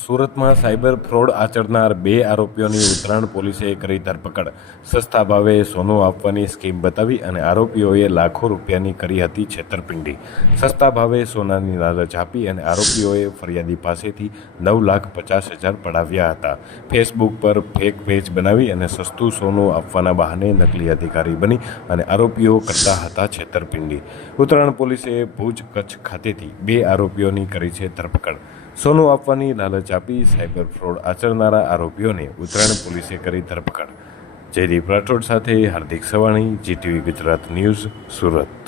સુરતમાં cyber fraud આચરનાર બે આરોપીઓની ઉત્તરાયણ પોલીસે કરી ધરપકડ. સસ્તા ભાવે સોનું આપવાની સ્કીમ બતાવી અને આરોપીઓએ લાખો રૂપિયાની કરી હતી છેતરપિંડી. સસ્તા ભાવે સોનાની લાલચ આપી અને આરોપીઓએ ફરિયાદી પાસેથી નવ લાખ પચાસ હજાર પડાવ્યા હતા. ફેસબુક પર ફેક પેજ બનાવી અને સસ્તું સોનું આપવાના બહાને નકલી અધિકારી બની અને આરોપીઓ કરતા હતા છેતરપિંડી. ઉત્તરાયણ પોલીસે ભુજ કચ્છ ખાતેથી બે આરોપીઓની કરી છે ધરપકડ. સોનું આપવાની લાલચ આપી સાયબર ફ્રોડ આચરનારા આરોપીઓને ઉત્તરાયણ પોલીસે કરી ધરપકડ. જયદીપ રાઠોડ સાથે હાર્દિક સવાણી, જીટીવી ગુજરાત ન્યૂઝ, સુરત.